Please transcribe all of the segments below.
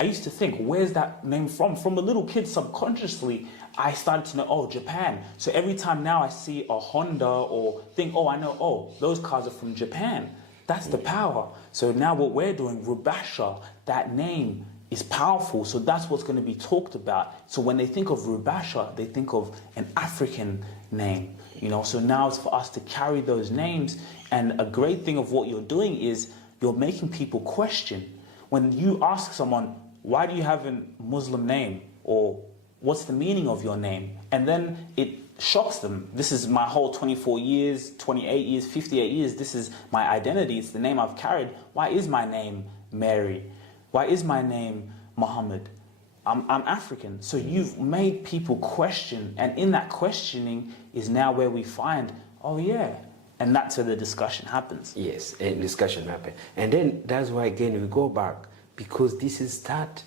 I used to think, where's that name from? From a little kid, subconsciously, I started to know, oh, Japan. So every time now I see a Honda or think, oh, I know, oh, those cars are from Japan. That's the power. So now what we're doing, Rubasha, that name is powerful. So that's what's going to be talked about. So when they think of Rubasha, they think of an African name. So now it's for us to carry those names. And a great thing of what you're doing is you're making people question. When you ask someone, why do you have a Muslim name? Or what's the meaning of your name? And then it shocks them. This is my whole 24 years, 28 years, 58 years. This is my identity. It's the name I've carried. Why is my name Mary? Why is my name Muhammad? I'm African. So you've made people question. And in that questioning is now where we find, oh yeah. And that's where the discussion happens. Yes, and discussion happens. And then that's why, again, we go back, because this is start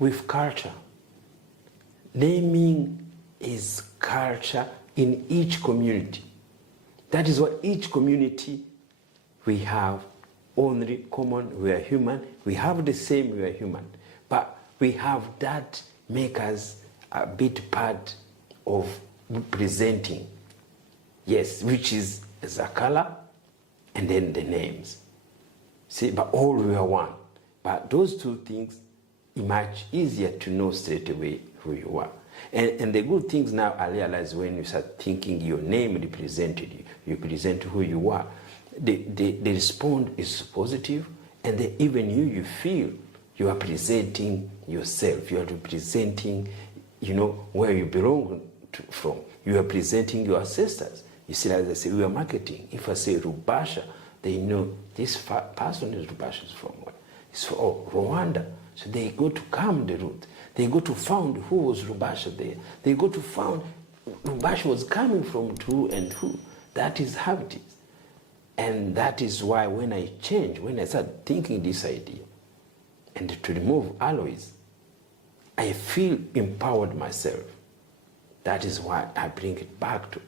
with culture. Naming is culture in each community. That is what each community we have only common. We are human. We have the same, we are human. But we have that make us a bit part of representing. Yes, which is the color and then the names. See, but all we are one. But those two things are much easier to know straight away who you are. And the good things now I realize when you start thinking your name represented you, you present who you are. The response is positive, and even you feel you are presenting yourself. You are representing, where you belong from. You are presenting your ancestors. You see, as I say, we are marketing. If I say Rubasha, they know this person is Rubasha from where? It's from Rwanda. So they go to come the root. They go to found who was Rubasha there. They go to found Rubasha was coming from who and who. That is how it is. And that is why when I start thinking this idea and to remove alloys, I feel empowered myself. That is why I bring it back to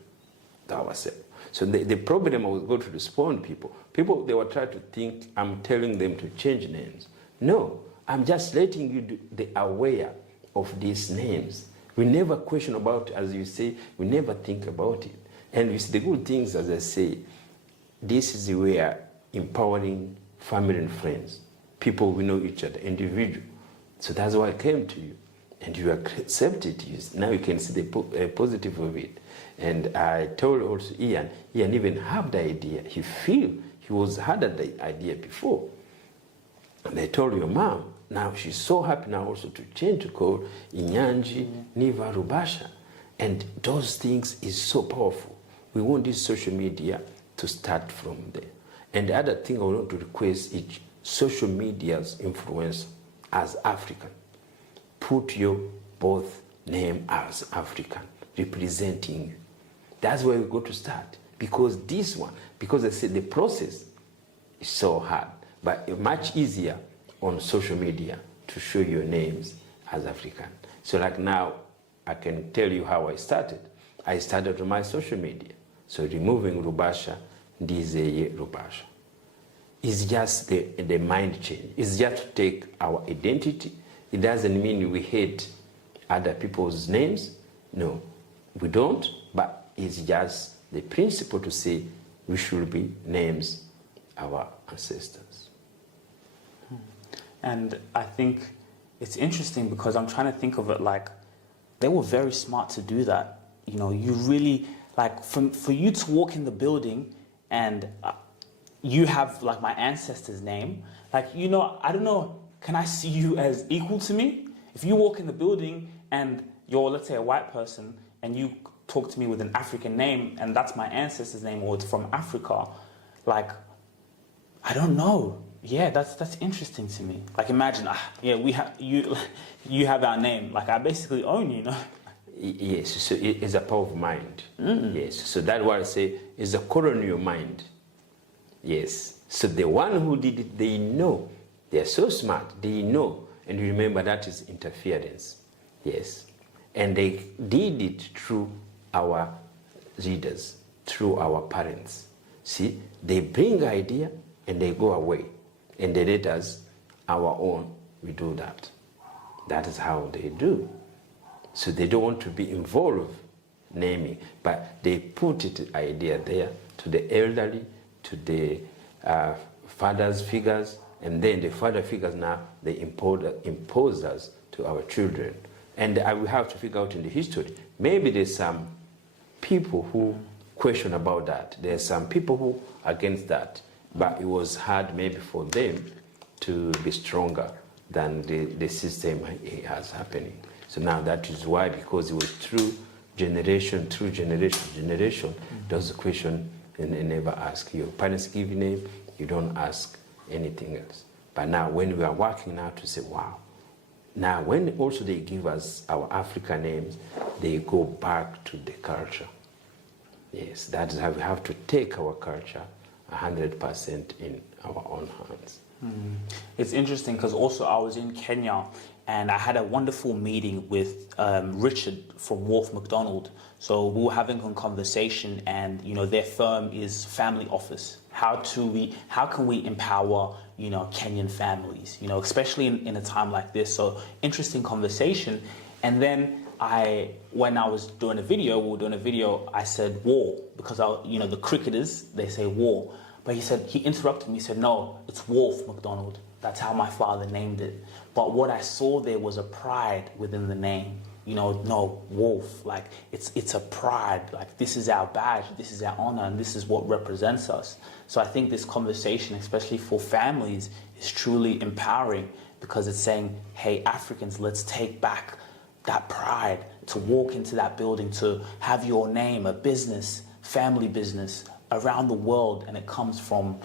ourselves. So the problem I was going to respond people, they were trying to think I'm telling them to change names. No, I'm just letting you be aware of these names. We never question about, as you say, we never think about it. And it's the good things, as I say, this is where empowering family and friends, people we know each other, individual. So that's why I came to you. And you accepted it. Now you can see the positive of it. And I told also Ian even had the idea. He had the idea before. And I told your mom, now she's so happy now also to change to call Inyanji Niva Rubasha. And those things is so powerful. We want this social media to start from there. And the other thing I want to request is social media's influence as African. Put your both name as African, representing you. That's where we go to start. Because I said the process is so hard, but much easier on social media to show your names as African. So like now, I can tell you how I started. I started on my social media. So removing Rubasha, Ndizeye Rubasha. It's just the mind change. It's just to take our identity. It doesn't mean we hate other people's names. No, we don't. But it's just the principle to say we should be names our ancestors. And I think it's interesting because I'm trying to think of it like they were very smart to do that. You really, like for you to walk in the building and you have like my ancestor's name, like, I don't know, can I see you as equal to me? If you walk in the building and you're, let's say, a white person and you talk to me with an African name and that's my ancestor's name or it's from Africa, like, I don't know. Yeah, that's interesting to me. Like, imagine, we have you have our name. Like, I basically own you, Yes, so it is a power of mind. Yes, so that's what I say is a colonial mind. Yes, so the one who did it, they know. They are so smart, they know. And remember, that is interference. Yes, and they did it through our leaders, through our parents. See, they bring idea and they go away. And they let us, our own, we do that. That is how they do. So they don't want to be involved naming, but they put it idea there to the elderly, to the fathers figures, and then the father figures now they impose us to our children. And I will have to figure out in the history, maybe there's some people who question about that. There's some people who are against that, but it was hard maybe for them to be stronger than the system has happening. So now that is why, because it was through generation, there's a question and they never ask. Your parents give you name, you don't ask anything else. But now when we are working now to say, wow, now when also they give us our African names, they go back to the culture. Yes, that is how we have to take our culture 100% in our own hands. It's interesting because also I was in Kenya and I had a wonderful meeting with Richard from Wolf McDonald. So we were having a conversation, and their firm is family office. How can we empower Kenyan families? Especially in a time like this. So interesting conversation. And then when I was doing a video, I said war because the cricketers, they say war. But he interrupted me. He said, no, it's Wolf McDonald. That's how my father named it. But what I saw there was a pride within the name. No, Wolf, like it's a pride. Like this is our badge, this is our honor, and this is what represents us. So I think this conversation, especially for families, is truly empowering because it's saying, hey, Africans, let's take back that pride to walk into that building, to have your name, a business, family business, around the world, and it comes from,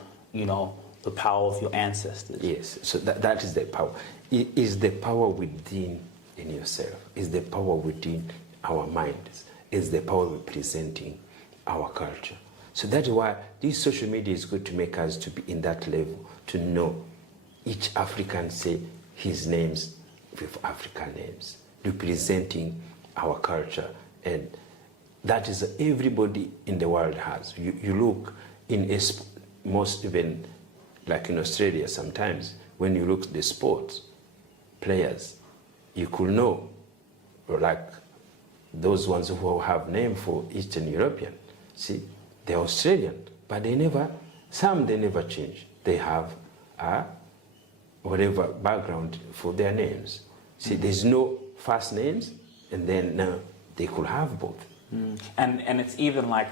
the power of your ancestors. Yes, so that is the power. It is the power within in yourself. It's the power within our minds. It's the power representing our culture. So that's why this social media is good to make us to be in that level, to know each African say his names with African names, representing our culture. And that is everybody in the world has. You look in most even like in Australia sometimes, when you look at the sports players, you could know, like those ones who have name for Eastern European. See, they're Australian, but they never change. They have whatever background for their names. See, there's no first names, and then now they could have both. And it's even like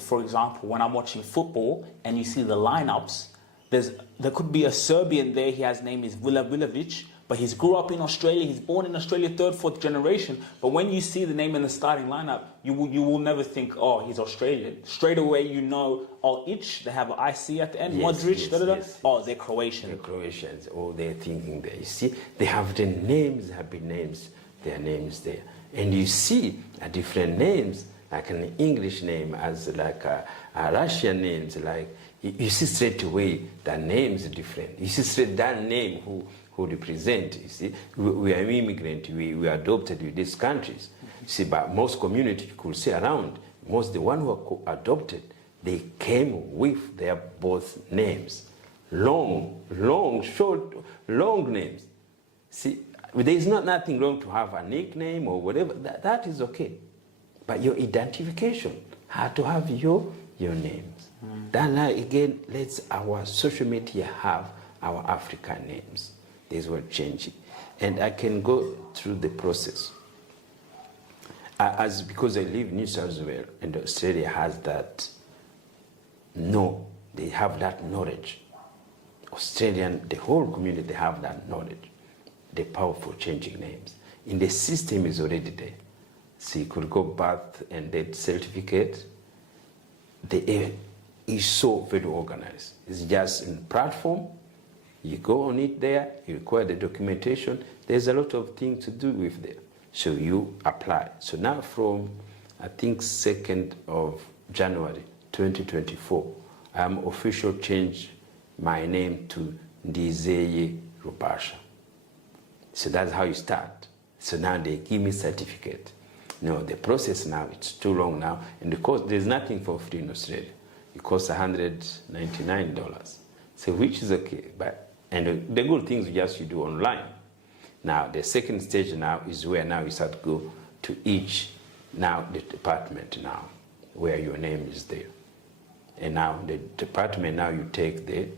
for example, when I'm watching football and you see the lineups, there could be a Serbian there. His name is Vilavilovic, but he's grew up in Australia. He's born in Australia, third, fourth generation. But when you see the name in the starting lineup, you will never think, oh, he's Australian. Straight away, they have an IC at the end. Yes, Modric, yes. Oh, they're Croatian. They're Croatians. Oh, they're thinking there. You see, they have the names, their names there. And you see different names, like an English name, as like a Russian names, like you see straight away that names are different. You see straight that name who represent. You see, we are immigrant. We are adopted with these countries. You see, but most community you could see around, the one who are adopted, they came with their both names, long, short, long names. See, there is nothing wrong to have a nickname or whatever. That is okay. But your identification had to have your names. That now again lets our social media have our African names. This will change it. And I can go through the process. Because I live in New South Wales and Australia has that, they have that knowledge. Australian, the whole community, they have that knowledge. The power for changing names. In the system is already there. So you could go birth and death certificate. It's so very organized. It's just in platform. You go on it there, you require the documentation. There's a lot of things to do with there. So you apply. So now from, I think, 2nd of January 2024, I'm official change my name to Ndizeye Rubasha. So that's how you start. So now they give me certificate. The process now, it's too long now. And because there's nothing for free in Australia. It costs $199. So which is okay. And the good things just you do online. Now, the second stage now is where now you start to go to each, now the department now, where your name is there. And now the department, now you take the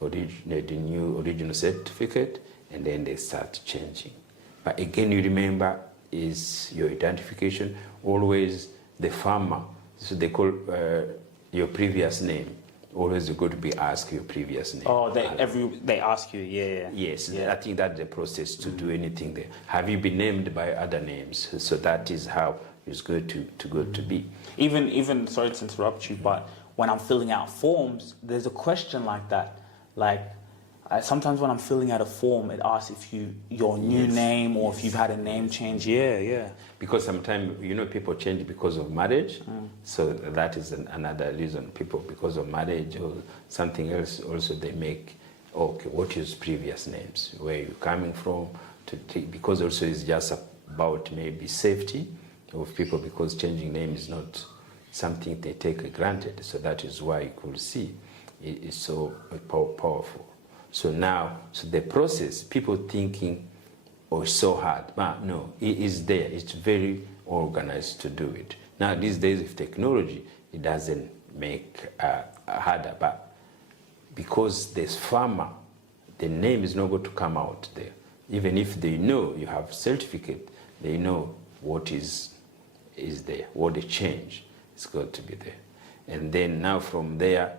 new original certificate, and then they start changing. But again, you remember is your identification, always the farmer, so they call your previous name. Always you're going to be asked your previous name. Oh, they ask you, yeah. Yes, yeah. I think that's the process to do anything there. Have you been named by other names? So that is how it's going to be. Even sorry to interrupt you, but when I'm filling out forms, there's a question like that. Like sometimes when I'm filling out a form, it asks if your new name or if you've had a name change. Yeah. Because sometimes, people change because of marriage. So that is another reason. People, because of marriage or something else, also they make, okay, what is previous names? Where you're coming from? Because also it's just about maybe safety of people, because changing name is not something they take for granted. So that is why you could see it is so powerful. So now, the process, people thinking, oh, it's so hard. But no, it is there. It's very organized to do it. Now, these days of technology, it doesn't make harder. But because there's farmer, the name is not going to come out there. Even if they know you have certificate, they know what is there, what they change. It's got to be there. And then now from there,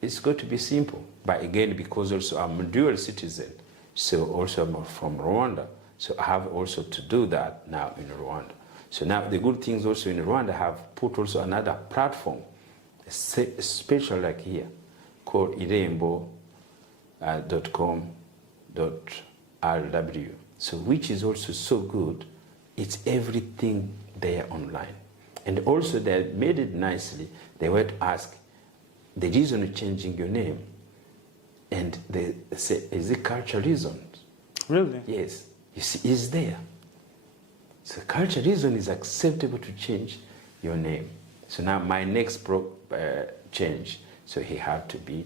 it's going to be simple. But again, because also I'm a dual citizen, so also I'm from Rwanda, so I have also to do that now in Rwanda. So now the good things also in Rwanda have put also another platform, special like here, called irembo.com.rw. So which is also so good, it's everything there online. And also they made it nicely. They were to ask the reason of changing your name, and they say, is it cultural reasons? Really? Yes. You see, it's there. So cultural reason is acceptable to change your name. So now my next change, so he had to be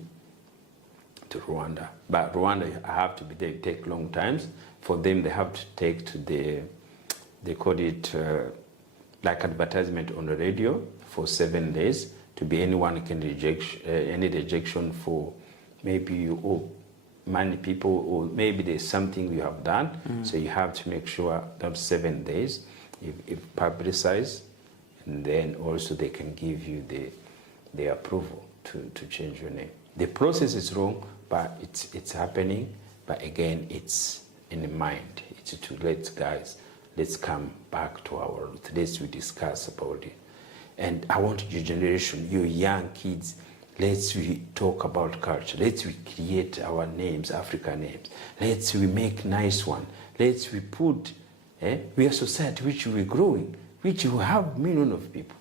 to Rwanda. But Rwanda, I have to be there. It take long times. For them, they have to take to they call it like advertisement on the radio for 7 days. To be anyone can reject any rejection for maybe you owe money people, or maybe there's something you have done. So you have to make sure that 7 days if publicize, and then also they can give you the approval to change your name. The process is wrong, but it's happening. But again, it's in the mind. It's to let's come back to our roots. Let's we discuss about it. And I want your generation, you young kids, let's we talk about culture. Let's we create our names, African names. Let's we make nice one. Let's we put, we are a society which we growing, which will have millions of people.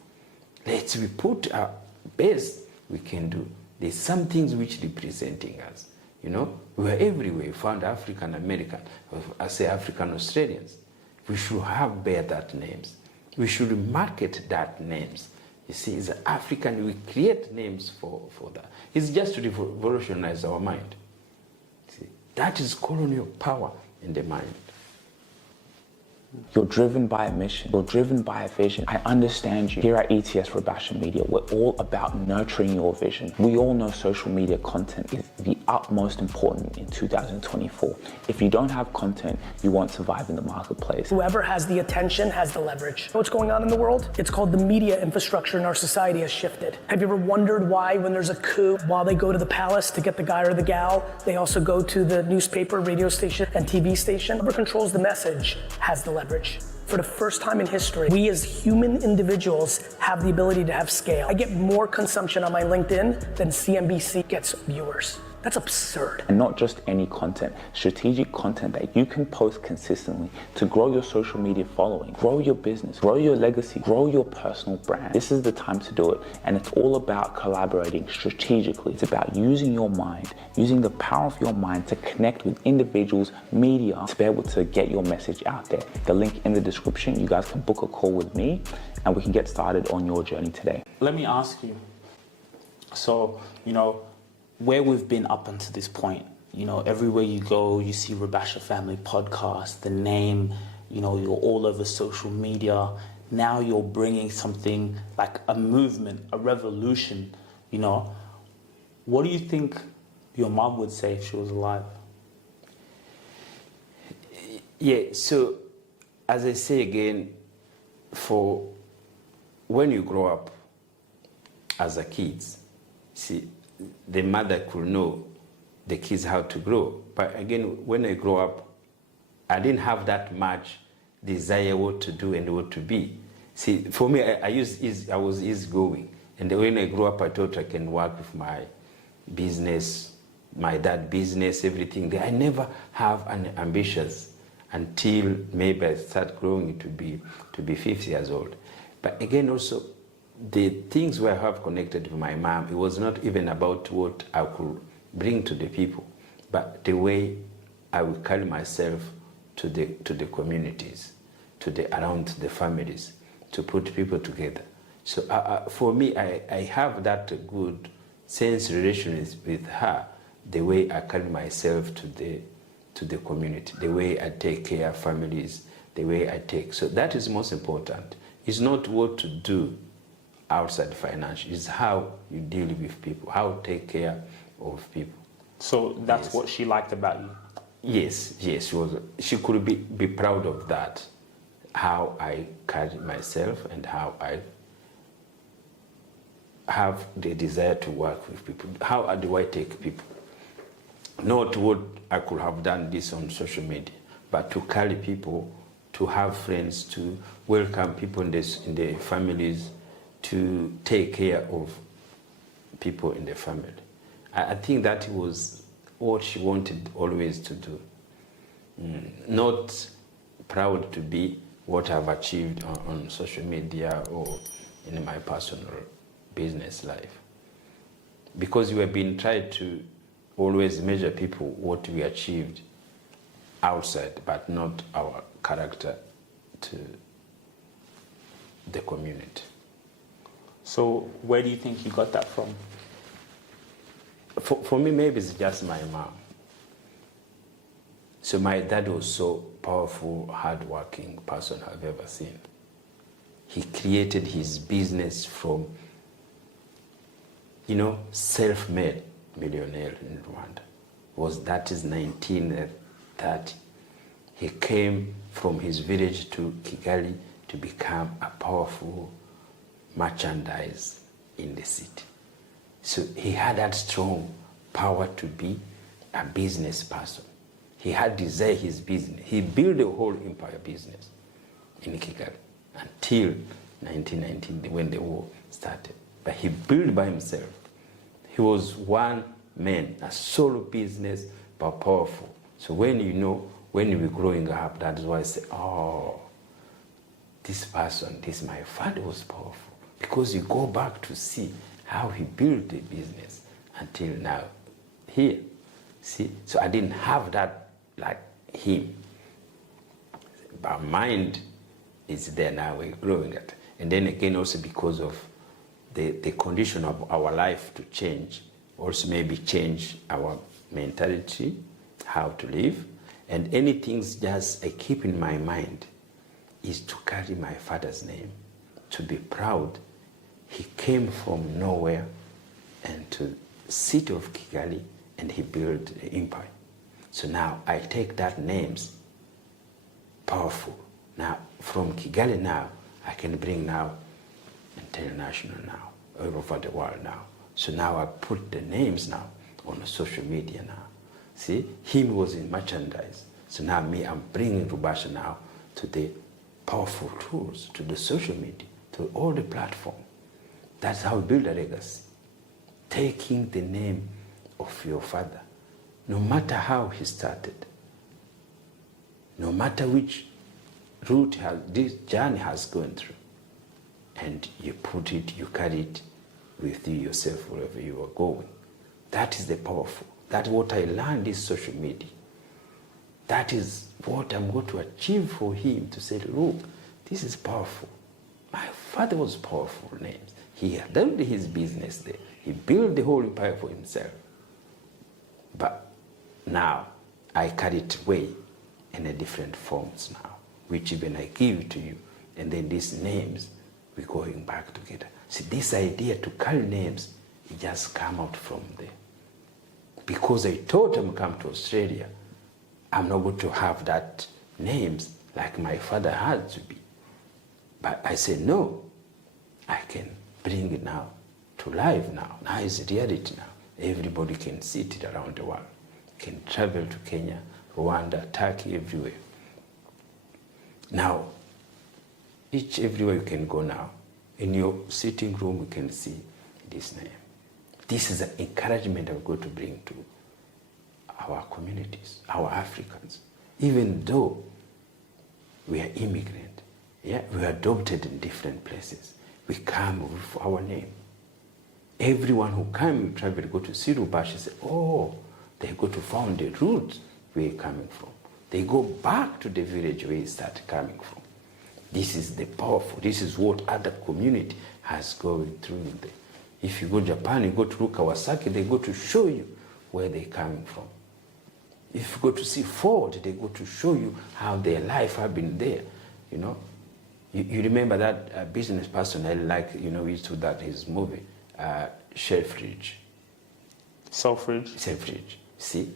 Let's we put our best we can do. There's some things which representing us. We are everywhere. We found African American, I say African Australians. We should have bear that names. We should market that names. You see, it's African, we create names for that. It's just to revolutionize our mind. See, that is colonial power in the mind. You're driven by a mission. You're driven by a vision. I understand you. Here at ETS Rebasha Media, we're all about nurturing your vision. We all know social media content is the utmost important in 2024. If you don't have content, you won't survive in the marketplace. Whoever has the attention has the leverage. What's going on in the world? It's called the media infrastructure in our society has shifted. Have you ever wondered why when there's a coup, while they go to the palace to get the guy or the gal, they also go to the newspaper, radio station, and TV station? Whoever controls the message has the leverage. For the first time in history, we as human individuals have the ability to have scale. I get more consumption on my LinkedIn than CNBC gets viewers. That's absurd. And not just any content, strategic content that you can post consistently to grow your social media following, grow your business, grow your legacy, grow your personal brand. This is the time to do it. And it's all about collaborating strategically. It's about using your mind, using the power of your mind to connect with individuals, media, to be able to get your message out there. The link in the description, you guys can book a call with me and we can get started on your journey today. Let me ask you, so, where we've been up until this point, you know, everywhere you go, you see Rabasha Family Podcast, the name, you know, you're all over social media. Now you're bringing something like a movement, a revolution, you know. What do you think your mom would say if she was alive? Yeah, so as I say again, for when you grow up as a kid, see, the mother could know the kids how to grow. But again, when I grow up, I didn't have that much desire what to do and what to be. See, for me, I was easygoing. And when I grew up, I thought I can work with my business, my dad business, everything. I never have an ambitious until maybe I start growing to be 50 years old. But again, also, the things where I have connected with my mom, it was not even about what I could bring to the people, but the way I would carry myself to the communities, around the families, to put people together. So for me, I have that good sense relations with her, the way I carry myself to the community, the way I take care of families, the way I take. So that is most important. It's not what to do outside financial, it's how you deal with people, how to take care of people. So that's Yes. what she liked about you? Yes, she could be proud of that, how I carry myself and how I have the desire to work with people. How do I take people? Not what I could have done this on social media, but to carry people, to have friends, to welcome people in the families, to take care of people in the family. I think that was what she wanted always to do. Not proud to be what I've achieved on social media or in my personal business life. Because we have been trying to always measure people what we achieved outside, but not our character to the community. So where do you think you got that from? For me, maybe it's just my mom. So my dad was so powerful, hardworking person I've ever seen. He created his business from, self-made millionaire in Rwanda. That is 1930. He came from his village to Kigali to become a powerful merchandise in the city. So he had that strong power to be a business person. He had desire his business. He built a whole empire business in Kigali until 1919 when the war started. But he built by himself. He was one man, a solo business, but powerful. So when you were growing up, that is why I say, this person, my father was powerful. Because you go back to see how he built the business until now. Here, see? So I didn't have that like him. But mind is there now, we're growing it. And then again, also because of the condition of our life to change, also maybe change our mentality, how to live. And anything just I keep in my mind is to carry my father's name, to be proud. He came from nowhere and to the city of Kigali and he built an empire. So now I take that names, powerful. Now from Kigali now, I can bring now international now, all over the world now. So now I put the names now on the social media now. See, him was in merchandise. So now me, I'm bringing Rubasha now to the powerful tools, to the social media, to all the platform. That's how we build a legacy. Taking the name of your father, no matter how he started, no matter which route this journey has gone through, and you put it, you carry it with you yourself wherever you are going. That is the powerful. That's what I learned is social media. That is what I'm going to achieve for him to say, look, this is powerful. My father was powerful names. He had done his business there. He built the whole empire for himself. But now I carry it way in a different forms now, which even I give to you. And then these names, we're going back together. See, this idea to carry names, it just come out from there. Because I thought I'm come to Australia, I'm not going to have that names like my father had to be. But I said, no, I can bring it now to life now. Now it's reality now. Everybody can see it around the world. Can travel to Kenya, Rwanda, Turkey, everywhere. Now, everywhere you can go now, in your sitting room, you can see this name. This is an encouragement I'm going to bring to our communities, our Africans. Even though we are immigrant, yeah, we are adopted in different places, we come with our name. Everyone who come, travel, go to Sirubashi, say, oh, they go to find the roots where you're coming from. They go back to the village where you start coming from. This is the powerful, this is what other community has going through there. If you go to Japan, you go to Kawasaki, they go to show you where they're coming from. If you go to see Ford, they go to show you how their life have been there, you know. You remember that business person, I like, you know, we used to that his movie, Selfridge. Selfridge. See,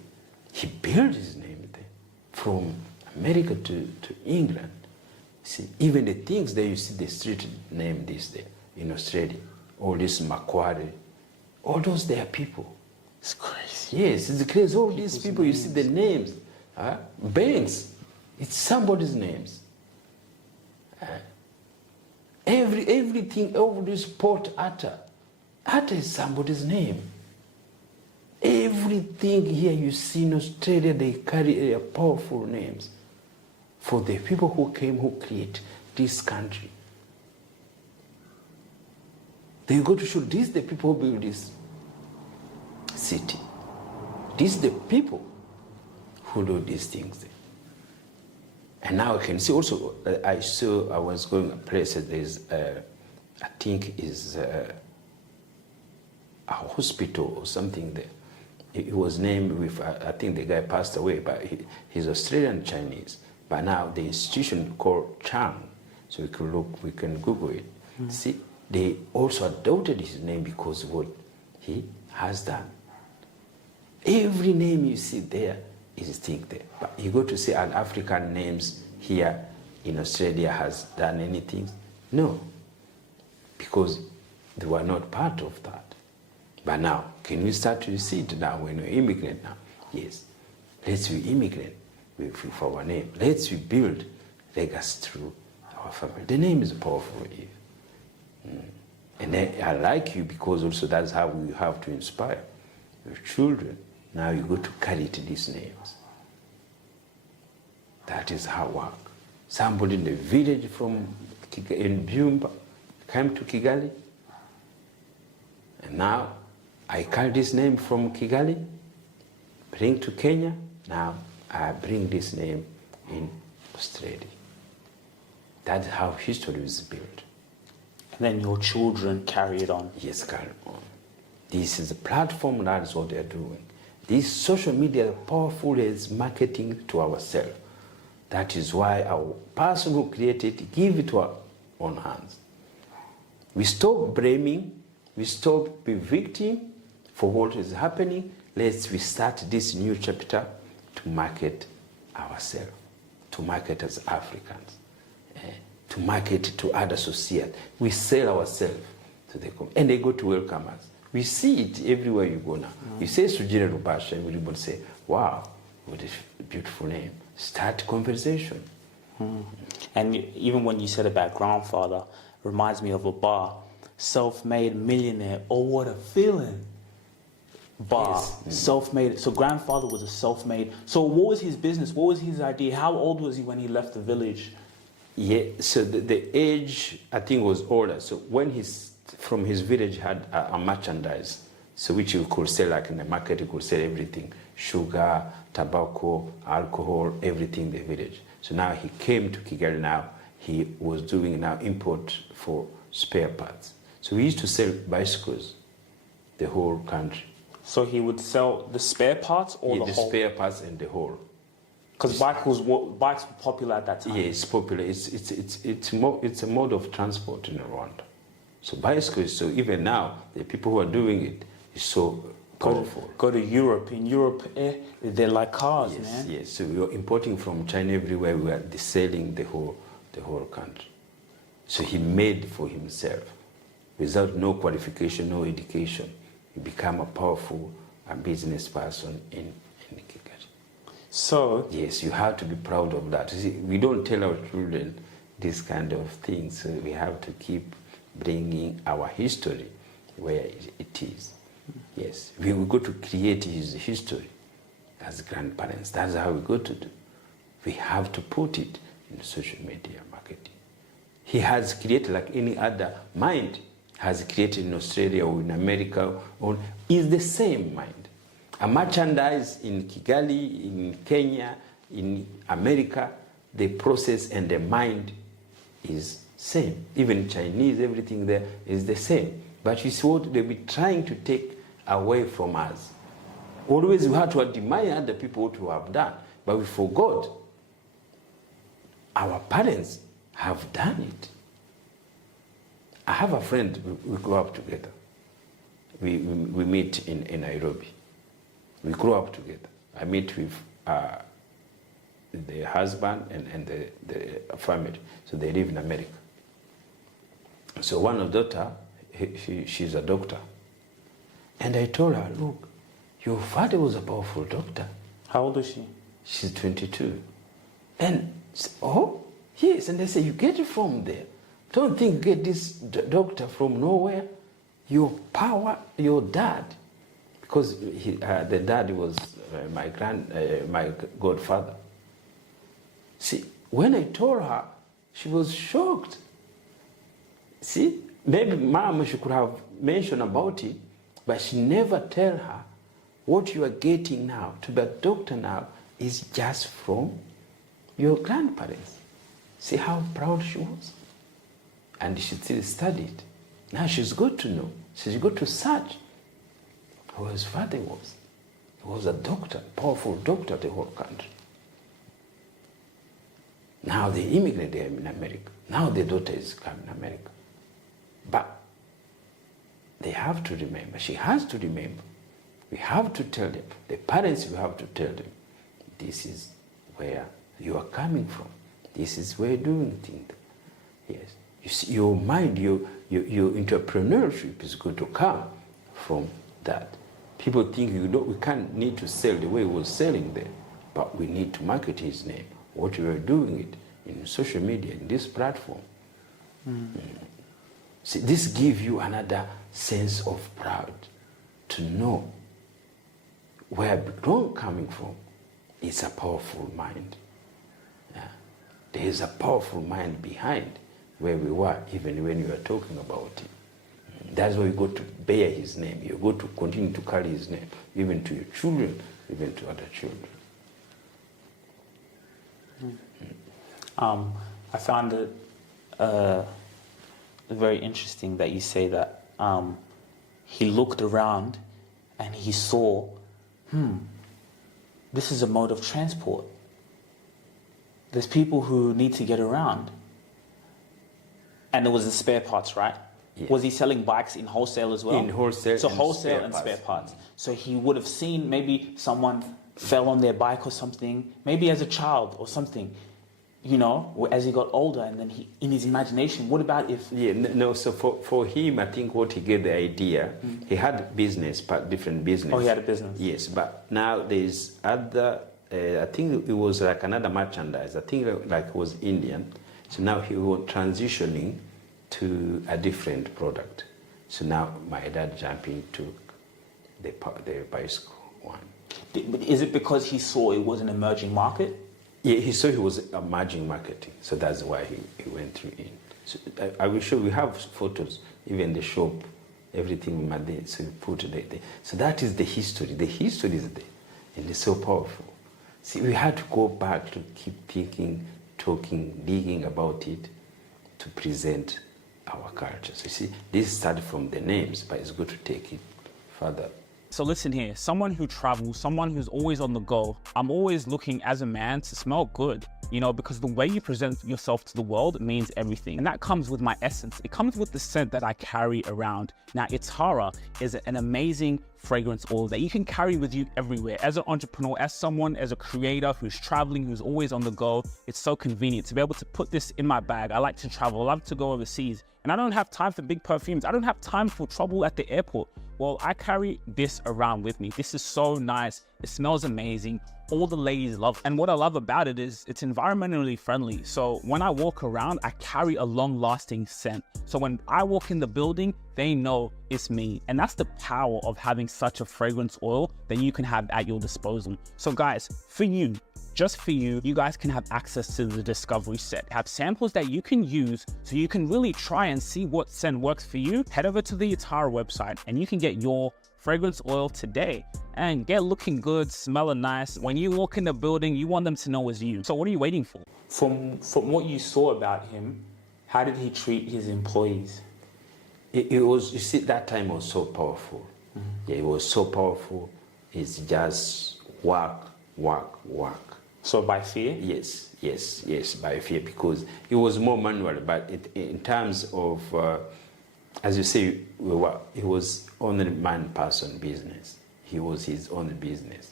he built his name there from America to England. See, even the things that you see the street name this there in Australia, all this Macquarie, all those they are people. It's crazy. Yes, it's crazy. All these people, you see the names. Banks, it's somebody's names. Everything over this Port Atta is somebody's name. Everything here you see in Australia, they carry powerful names for the people who came, who create this country. They go to show these the people who build this city. These the people who do these things. And now I can see also, I was going to places, there's, I think is a hospital or something there. It was named with, I think the guy passed away, but he's Australian Chinese. But now the institution called Chang, so we can look, we can Google it. See, they also adopted his name because of what he has done. Every name you see there is a thing there. But you go to see an African names here in Australia has done anything? No, because they were not part of that. But now, can we start to see it now when we're immigrant now? Yes, let's be immigrant with our name. Let's build legacy through our family. The name is powerful. And I like you because also that's how we have to inspire your children. Now you go to carry to these names. That is how it works. Somebody in the village in Byumba came to Kigali, and now I carry this name from Kigali, bring to Kenya, now I bring this name in Australia. That's how history is built. And then your children carry it on. Yes, carry on. This is a platform, that is what they're doing. This social media is powerful as marketing to ourselves. That is why our person who created it, give it to our own hands. We stop blaming, we stop being victim for what is happening. We start this new chapter to market ourselves, to market as Africans, to market to other society. We sell ourselves to the community, and they go to welcome us. We see it everywhere you go now. You say Sujira Rubasha, and everybody say, wow, what a beautiful name. Start conversation. And even when you said about grandfather, reminds me of a bar, self-made millionaire. Oh, what a feeling. Bar, yes. Self-made. So grandfather was a self-made. So what was his business? What was his idea? How old was he when he left the village? Yeah, so the age, I think, was older. So when from his village had a merchandise, so which you could sell, like in the market, you could sell everything. Sugar, tobacco, alcohol, everything in the village. So now he came to Kigali now. He was doing now import for spare parts. So we used to sell bicycles, the whole country. So he would sell the spare parts or Yeah, the the whole? spare parts and the whole. Because bikes were popular at that time. Yeah, it's popular. It's a mode of transport in Rwanda. So bicycles. So even now, the people who are doing it is so powerful. Go to Europe. In Europe, they're like cars, Yes, man. yes. So we were importing from China everywhere. We were selling the whole country. So he made for himself, without no qualification, no education. He became a powerful business person in Kigali. So Yes, you have to be proud of that. See, we don't tell our children this kind of things. So we have to keep bringing our history where it is. Yes, we got to create his history as grandparents. That's how we got to do. We have to put it in social media marketing. He has created, like any other mind has created in Australia or in America, or is the same mind. A merchandise in Kigali, in Kenya, in America, the process and the mind is same. Even Chinese, everything there is the same. But you see what they'll be trying to take away from us. Always we have to admire other people what we have done, but we forgot our parents have done it. I have a friend, we grew up together. We meet in Nairobi. We grew up together. I meet with the husband and the family. So they live in America. So one of the daughter, she's a doctor. And I told her, look, your father was a powerful doctor. how old is she? She's 22. And, oh, yes. And they say, you get it from there. Don't think you get this doctor from nowhere. Your power, your dad, because the dad was my godfather. See, when I told her, she was shocked. See, maybe mom, she could have mentioned about it, but she never tell her what you are getting now to be a doctor now is just from your grandparents. See how proud she was? And she still studied. Now she's got to know. She's got to search who his father was. He was a doctor, powerful doctor the whole country. Now they immigrated there in America. Now the daughter is coming in America. But they have to remember. She has to remember. We have to tell them. The parents, we have to tell them. This is where you are coming from. This is where you're doing things. Yes. You see, your mind, your entrepreneurship is going to come from that. People think we can't need to sell the way he was selling there, but we need to market his name. What we are doing it in social media, in this platform. See, this gives you another sense of pride to know where Bikron coming from. It's a powerful mind. Yeah. There is a powerful mind behind where we were, even when you were talking about it. That's why you got to bear his name. You got to continue to carry his name, even to your children, even to other children. I found it very interesting that you say that he looked around and he saw, this is a mode of transport. There's people who need to get around. And there was the spare parts, right? Yes. Was he selling bikes in wholesale as well? In wholesale. So and wholesale spare and parts. spare parts. So he would have seen maybe someone fell on their bike or something, maybe as a child or something, you know, as he got older, and then he, in his imagination, what about if... Yeah, no, so for him, I think what he get the idea, he had business, different business. Oh, he had a business. Yes, but now there's other, I think it was like another merchandise. I think like it was Indian. So now he was transitioning to a different product. So now my dad jumped into the bicycle one. Is it because he saw it was an emerging market? Yeah, he saw he was emerging marketing, so that's why he went through in. So I will show, we have photos, even the shop, everything in there, so we put it there. So that is the history. The history is there, and it's so powerful. See, we had to go back to keep thinking, talking, digging about it to present our culture. So you see, this started from the names, but it's good to take it further. So listen here, someone who travels, someone who's always on the go, I'm always looking as a man to smell good, you know, because the way you present yourself to the world means everything. And that comes with my essence. It comes with the scent that I carry around. Now, Itara is an amazing fragrance oil that you can carry with you everywhere. As an entrepreneur, as someone, as a creator who's traveling, who's always on the go, it's so convenient to be able to put this in my bag. I like to travel, I love to go overseas, and I don't have time for big perfumes. I don't have time for trouble at the airport. Well, I carry this around with me. This is so nice. It smells amazing. All the ladies love it. And what I love about it is it's environmentally friendly. So when I walk around, I carry a long-lasting scent. So when I walk in the building, they know it's me. And that's the power of having such a fragrance oil that you can have at your disposal. So guys, for you, just for you, you guys can have access to the discovery set. Have samples that you can use so you can really try and see what scent works for you. Head over to the Itara website and you can get your fragrance oil today and get looking good, smelling nice. When you walk in the building, you want them to know it's you. So what are you waiting for? From what you saw about him, how did he treat his employees? It was, you see, that time was so powerful. Yeah, it was so powerful. It's just work, work, work. So by fear? Yes, by fear, because it was more manual. But in terms of, as you say, it was only man-person business. He was his own business.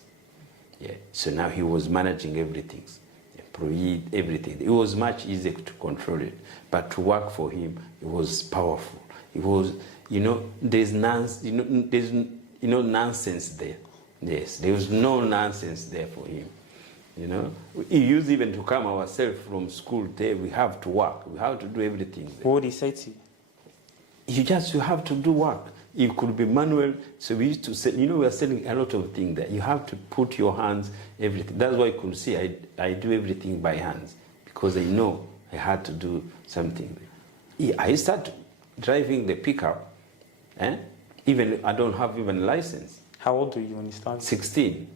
Yeah. So now he was managing everything, employee, everything. It was much easier to control it, but to work for him, it was powerful. It was, there's nonsense there. Yes, there was no nonsense there for him. He used even to come ourselves from school there. We have to work. We have to do everything there. What would he say to you? You have to do work. It could be manual. So we used to say, we are selling a lot of things there. You have to put your hands, everything. That's why you could see I do everything by hands, because I know I had to do something. I started driving the pickup. Even I don't have even license. How old were you when you started? 16.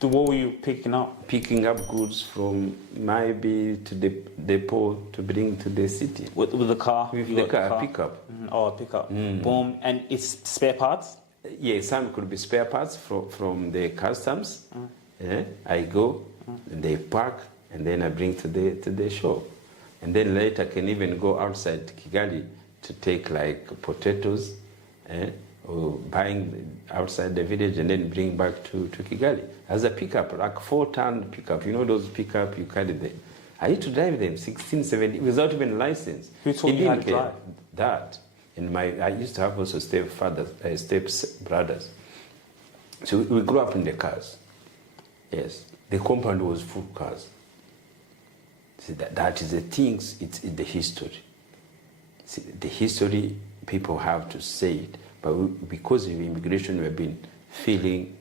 So what were you picking up? Picking up goods from maybe to the depot to bring to the city. With the car? With the car, pickup. Oh, a pickup. Boom. And it's spare parts? Yeah, some could be spare parts from the customs. I go, and they park, and then I bring to the shop. And then later I can even go outside Kigali to take like potatoes, or buying outside the village and then bring back to Kigali as a pickup, like 4-ton pickup. Those pickup you carry them. I used to drive them 16, 17 without even license. Who taught you how to drive? That. And I used to have also step brothers. So we grew up in the cars. Yes, the compound was full of cars. See, that is the things. It's the history. See, the history, people have to say it. But because of immigration, we have been feeling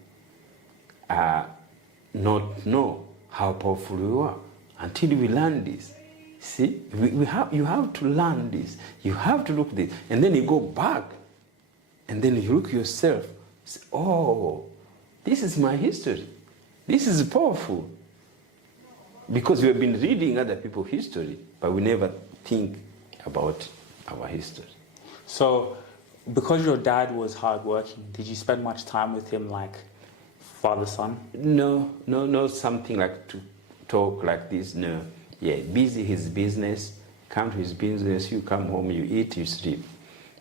not know how powerful we are until we learn this. See, you have to learn this. You have to look this, and then you go back, and then you look yourself. Say, oh, this is my history. This is powerful. Because we have been reading other people's history, but we never think about our history. So, because your dad was hardworking, did you spend much time with him, like father-son? No, something like to talk like this, no. Yeah, busy his business, come to his business, you come home, you eat, you sleep.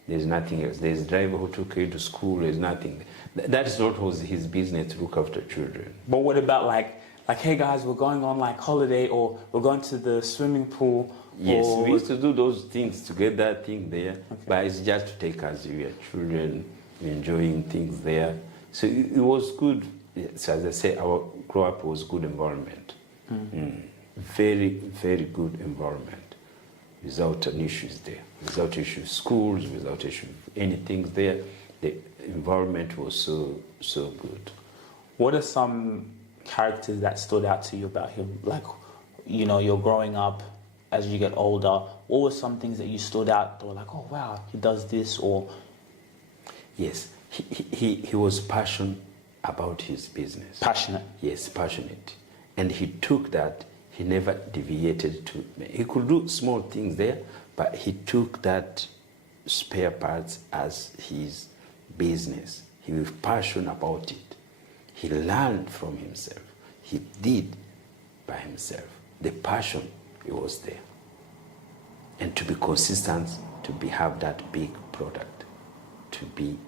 There's nothing else. There's a driver who took you to school, there's nothing. That is not his business to look after children. But what about like, hey guys, we're going on like holiday, or we're going to the swimming pool? Yes, we used to do those things to get that thing there, but it's just to take us, we are children, enjoying things there. So it was good. So as I say, our grow up was good environment. Very, very good environment. Without any issues there. Without issues schools, without issues anything there. The environment was so good. What are some characters that stood out to you about him? Like, you're growing up, as you get older, what were some things that you stood out that were like, oh wow, he does this, or? Yes, he was passionate about his business. Passionate? Yes, passionate. And he took that, he never deviated to, he could do small things there, but he took that spare parts as his business. He was passionate about it. He learned from himself. He did by himself. The passion, it was there. And to be consistent, have that big product, to be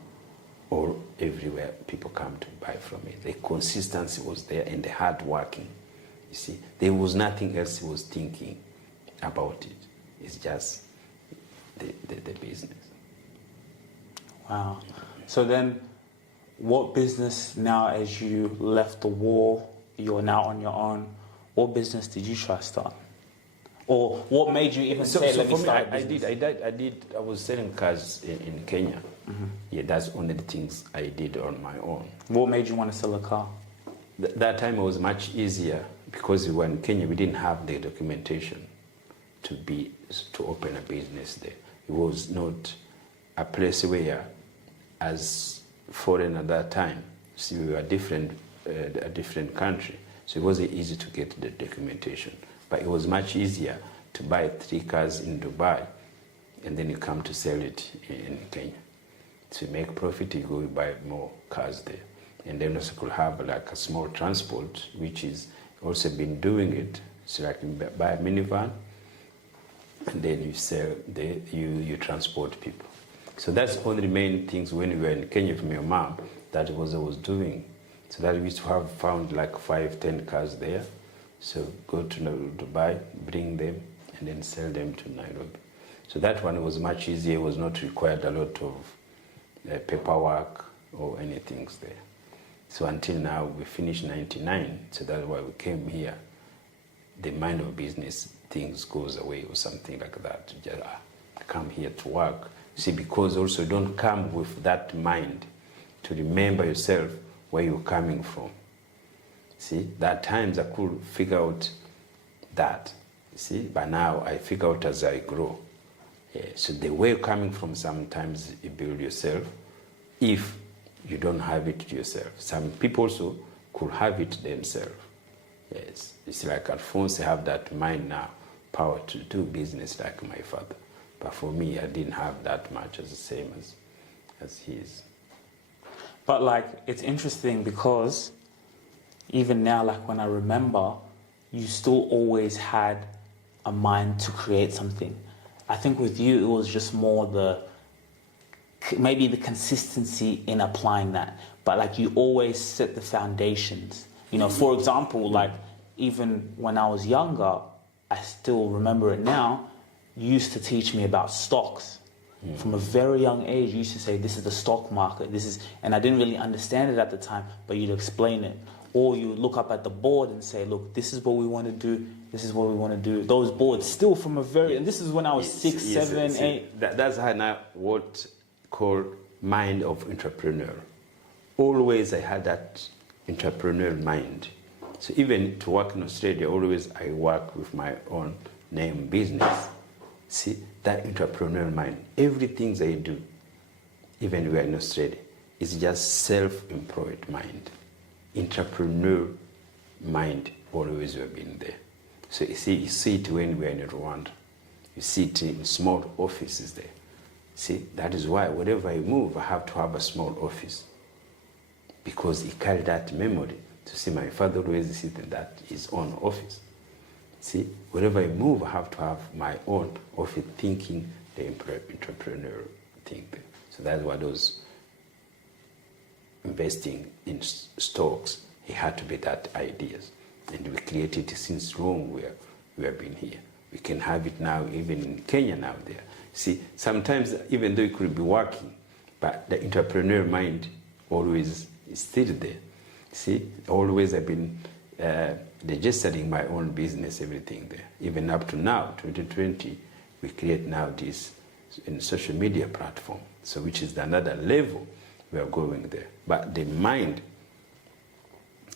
all everywhere people come to buy from it. The consistency was there and the hard working. You see, there was nothing else he was thinking about it. It's just the business. Wow. So then, what business now, as you left the war, you're now on your own, what business did you try to start? Or what made you even say, let me start a business? I was selling cars in Kenya. Mm-hmm. Yeah, that's only the things I did on my own. What made you want to sell a car? That time it was much easier because we were in Kenya, we didn't have the documentation to open a business there. It was not a place where, as foreign at that time, see, we were a different country, so it wasn't easy to get the documentation. But it was much easier to buy 3 cars in Dubai, and then you come to sell it in Kenya. To make profit, you go buy more cars there. And then also could have like a small transport, which is also been doing it. So like you buy a minivan, and then you sell, you transport people. So that's one of the main things when we were in Kenya from your mom, that was I was doing. So that we used to have found like 5-10 cars there. So go to Dubai, bring them, and then sell them to Nairobi. So that one was much easier. It was not required a lot of paperwork or anything there. So until now, we finished 99. So that's why we came here. The mind of business, things goes away or something like that. Just come here to work. See, because also don't come with that mind to remember yourself where you're coming from. See, that times I could figure out that. See, but now I figure out as I grow. Yeah, so the way you're coming from, sometimes you build yourself if you don't have it to yourself. Some people also could have it themselves. Yes, it's like Alphonse have that mind now, power to do business like my father. But for me, I didn't have that much as the same as his. But like, it's interesting because even now, like when I remember, you still always had a mind to create something. I think with you, it was just more maybe the consistency in applying that. But like you always set the foundations. You know, for example, like even when I was younger, I still remember it now, you used to teach me about stocks. From a very young age, you used to say, this is the stock market, and I didn't really understand it at the time, but you'd explain it. Or you would look up at the board and say, look, this is what we want to do, this is what we want to do. Those boards still from a very, and this is when I was 6, 7, 8. That's how now what called mind of entrepreneur. Always I had that entrepreneurial mind. So even to work in Australia, always I work with my own name business. See, that entrepreneurial mind. Everything I do, even we are in Australia, is just self-employed mind. Entrepreneur mind always have been there. So you see it when we are in Rwanda. You see it in small offices there. See, that is why wherever I move, I have to have a small office. Because he carried that memory to see my father always sit in that his own office. See, wherever I move, I have to have my own office thinking the entrepreneurial thing there. So that's why those investing in stocks, it had to be that ideas. And we created it since long where we have been here. We can have it now, even in Kenya now there. See, sometimes even though it could be working, but the entrepreneurial mind always is still there. See, always I've been registering my own business, everything there. Even up to now, 2020, we create now this in social media platform. So which is another level we are going there. But the mind,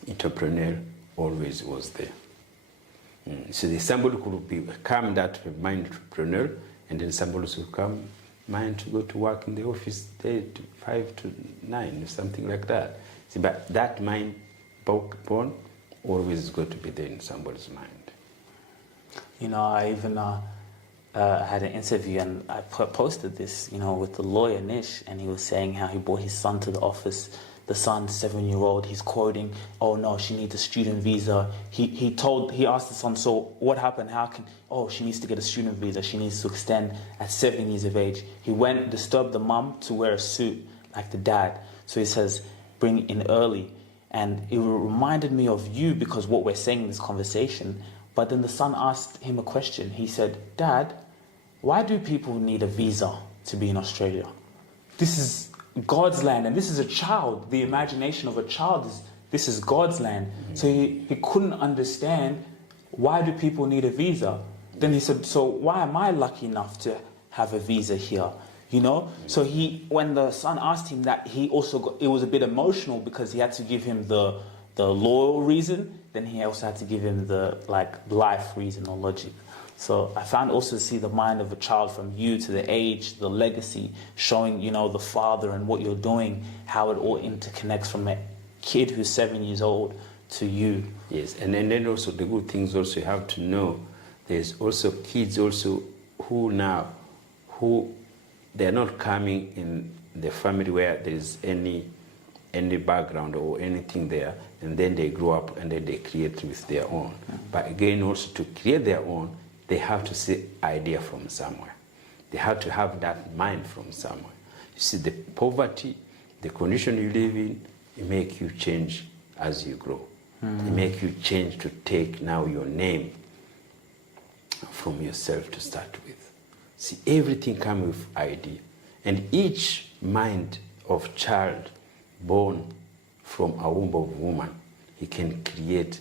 entrepreneur, always was there. So somebody could become that mind entrepreneur, and then somebody could come mind to go to work in the office 5 to 9 or something like that. See, but that mind born always got to be there in somebody's mind. You know, I even I had an interview and I posted this, you know, with the lawyer Nish, and he was saying how he brought his son to the office. The son, 7-year-old, he's quoting, "Oh no, she needs a student visa." He asked the son, "So what happened? How can?" "Oh, she needs to get a student visa. She needs to extend at 7 years of age." He went, disturbed the mum to wear a suit like the dad. So he says, "Bring in early." And it reminded me of you because what we're saying in this conversation. But then the son asked him a question. He said, "Dad, why do people need a visa to be in Australia? This is God's land, and this is a child. The imagination of a child is, this is God's land." So he couldn't understand, why do people need a visa? Then he said, "So why am I lucky enough to have a visa here?" You know? So when the son asked him that, he also it was a bit emotional because he had to give him the loyal reason, then he also had to give him the life reason or logic. So I found also to see the mind of a child from you to the age, the legacy, showing, you know, the father and what you're doing, how it all interconnects from a kid who's 7 years old to you. Yes, and then also the good things also you have to know, there's also kids also who they're not coming in the family where there's any background or anything there, and then they grow up and then they create with their own. But again, also to create their own, they have to see idea from somewhere. They have to have that mind from somewhere. You see, the poverty, the condition you live in, it make you change as you grow. It make you change to take now your name from yourself to start with. See, everything comes with idea. And each mind of child born from a womb of woman, he can create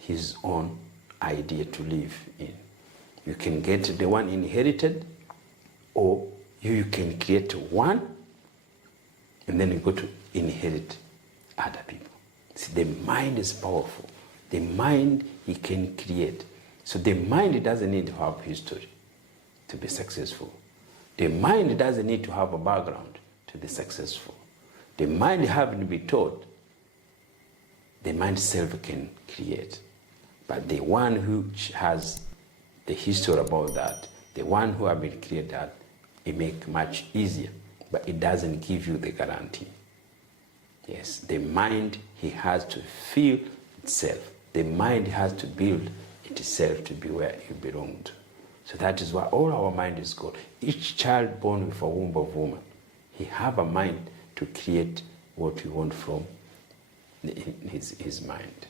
his own idea to live in. You can get the one inherited, or you can create one, and then you go to inherit other people. See, the mind is powerful. The mind, he can create. So the mind doesn't need to have history to be successful. The mind doesn't need to have a background to be successful. The mind having to be taught, the mind self can create. But the one who has the history about that, the one who have been created that, it make much easier, but it doesn't give you the guarantee. Yes, the mind, he has to feel itself. The mind has to build itself to be where it belongs. So that is why all our mind is God. Each child born with a womb of woman, he have a mind to create what we want from his mind.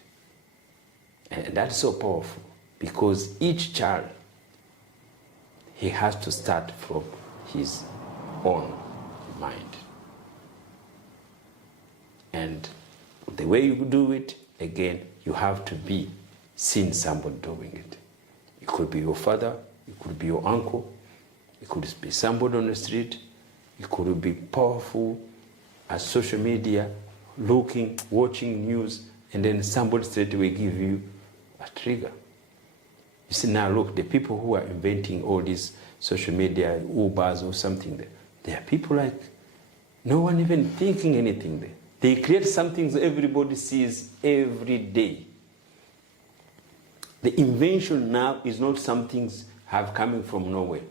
And that's so powerful because each child, he has to start from his own mind. And the way you do it, again, you have to be seeing somebody doing it. It could be your father, it could be your uncle, it could be somebody on the street, it could be powerful as social media, looking, watching news, and then somebody straight away give you a trigger. You see now, look, the people who are inventing all these social media, Ubers or something, there are people like no one even thinking anything there. They create something that everybody sees every day. The invention now is not something have coming from nowhere.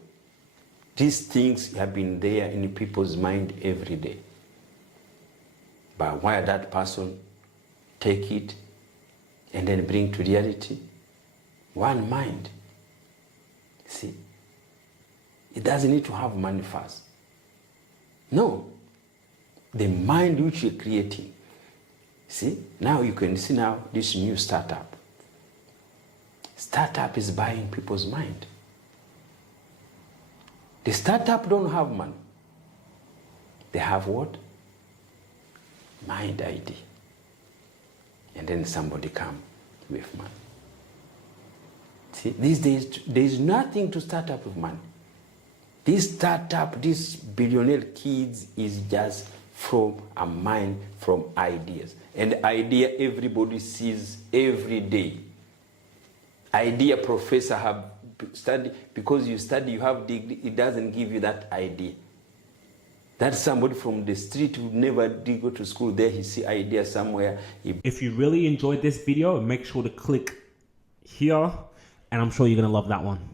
These things have been there in people's mind every day. But why that person take it and then bring to reality? One mind. See, it doesn't need to have money first. No, the mind which you're creating. See, now you can see now this new startup. Startup is buying people's mind. The startup don't have money. They have what? Mind ID. And then somebody come with money. See, these days, there's nothing to start up with money. This startup, these billionaire kids is just from a mind, from ideas. And the idea everybody sees every day. Idea professor have studied, because you study, you have degree, it doesn't give you that idea. That's somebody from the street who never did go to school, there he see idea somewhere. If you really enjoyed this video, make sure to click here, and I'm sure you're gonna love that one.